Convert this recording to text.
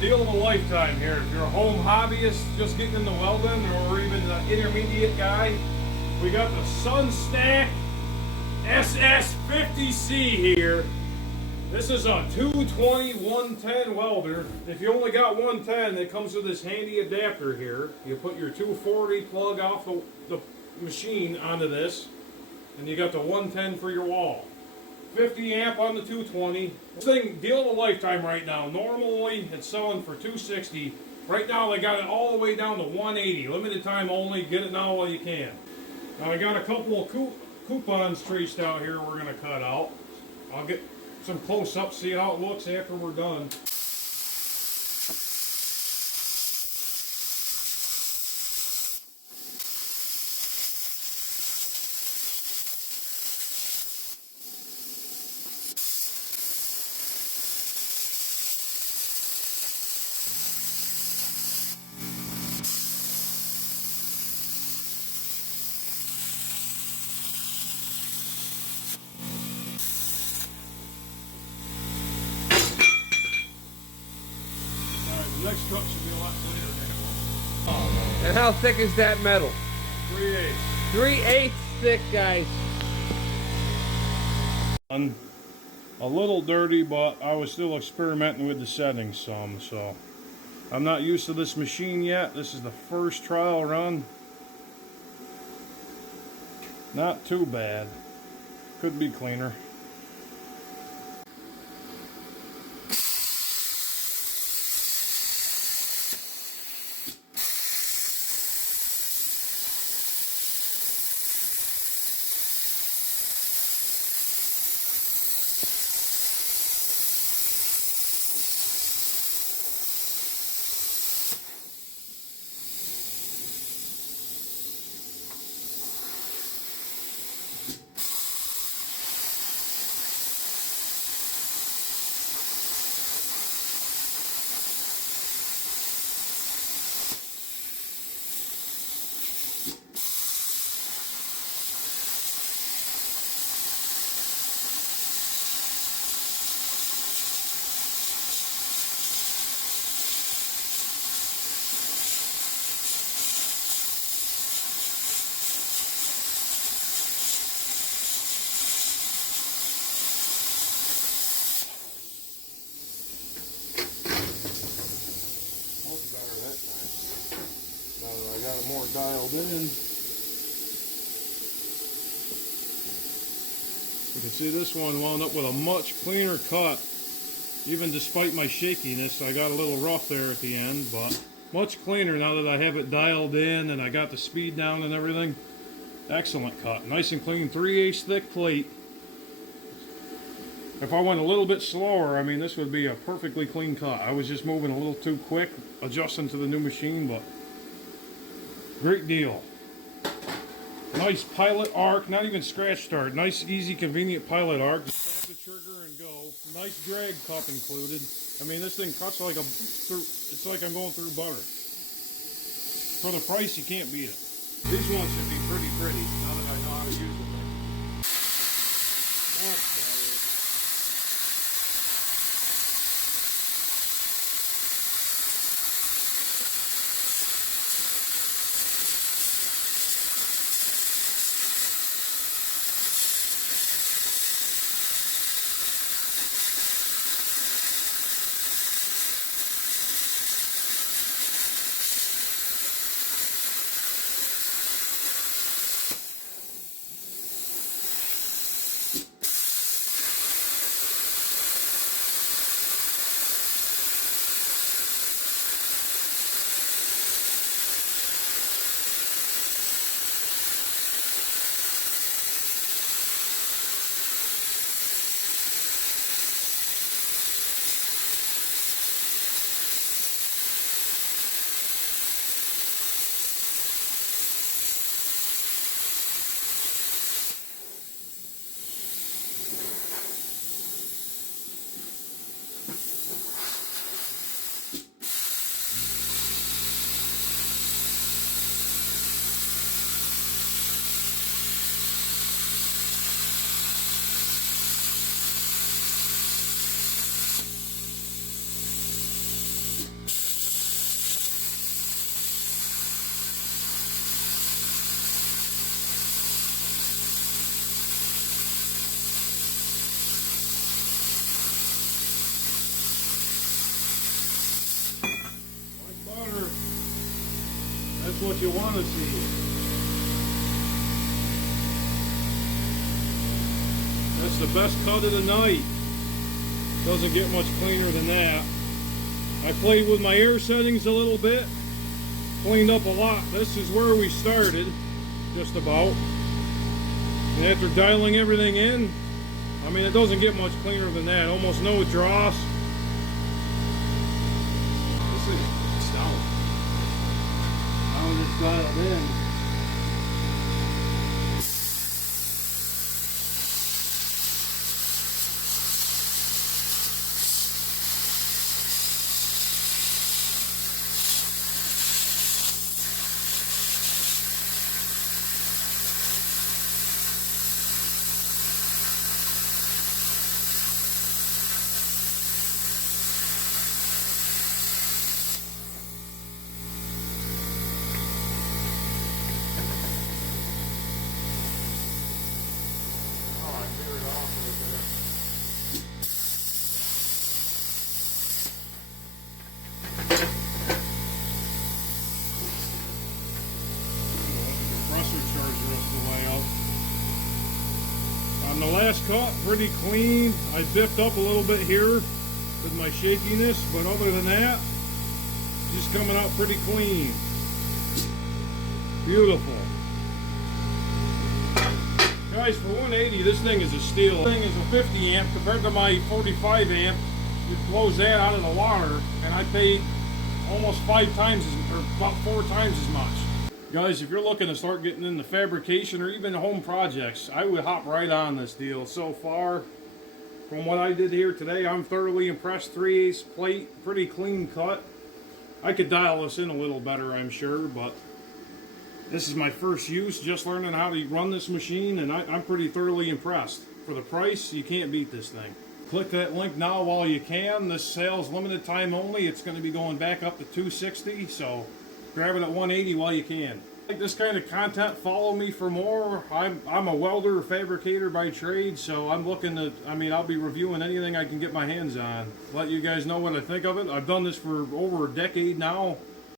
deal of a lifetime here. If you're a home hobbyist just getting into welding, or even an intermediate guy, we got the Sunstac SS-50C here. This is a 220-110 welder. If you only got 110, it comes with this handy adapter here. You put your 240 plug off the machine onto this, and you got the 110 for your wall. 50 amp on the 220. This thing, deal of a lifetime right now. Normally it's selling for $260. Right now they got it all the way down to $180. Limited time only. Get it now while you can. Now I got a couple of coupons traced out here we're going to cut out. I'll get some close-up, see how it looks after we're done. The next cut should be a lot cleaner than it was. And how thick is that metal? 3/8. 3/8 thick, guys. A little dirty, but I was still experimenting with the settings some, so I'm not used to this machine yet. This is the first trial run. Not too bad. Could be cleaner. Better that time. Now that I got it more dialed in. You can see this one wound up with a much cleaner cut. Even despite my shakiness, I got a little rough there at the end, but much cleaner now that I have it dialed in and I got the speed down and everything. Excellent cut. Nice and clean, 3/8 thick plate. If I went a little bit slower, I mean, this would be a perfectly clean cut. I was just moving a little too quick, adjusting to the new machine, but great deal. Nice pilot arc, not even scratch start. Nice, easy, convenient pilot arc. Just tap the trigger and go. Nice drag cup included. I mean, this thing cuts like it's like I'm going through butter. For the price, you can't beat it. These ones should be pretty, now that I know how to use them. Much better. That's what you want to see. That's the best cut of the night. Doesn't get much cleaner than that. I played with my air settings a little bit. Cleaned up a lot. This is where we started, just about. And after dialing everything in, I mean, it doesn't get much cleaner than that. Almost no dross. This thing's stout. Now it's dialed in. On the last cut, pretty clean. I biffed up a little bit here with my shakiness, but other than that, just coming out pretty clean. Beautiful. Guys, for 180, this thing is a steal. This thing is a 50 amp compared to my 45 amp. You close that out of the water, and I paid almost 5 times, or about 4 times as much. Guys, if you're looking to start getting into fabrication or even home projects, I would hop right on this deal. So far, from what I did here today, I'm thoroughly impressed. 3/8 plate, pretty clean cut. I could dial this in a little better, I'm sure, but this is my first use, just learning how to run this machine, and I'm pretty thoroughly impressed. For the price, you can't beat this thing. Click that link now while you can. This sale's limited time only. It's going to be going back up to $260, so grab it at 180 while you can. Like this kind of content, follow me for more. I'm a welder, fabricator by trade, so I'm looking to, I'll be reviewing anything I can get my hands on. Let you guys know what I think of it. I've done this for over a decade now.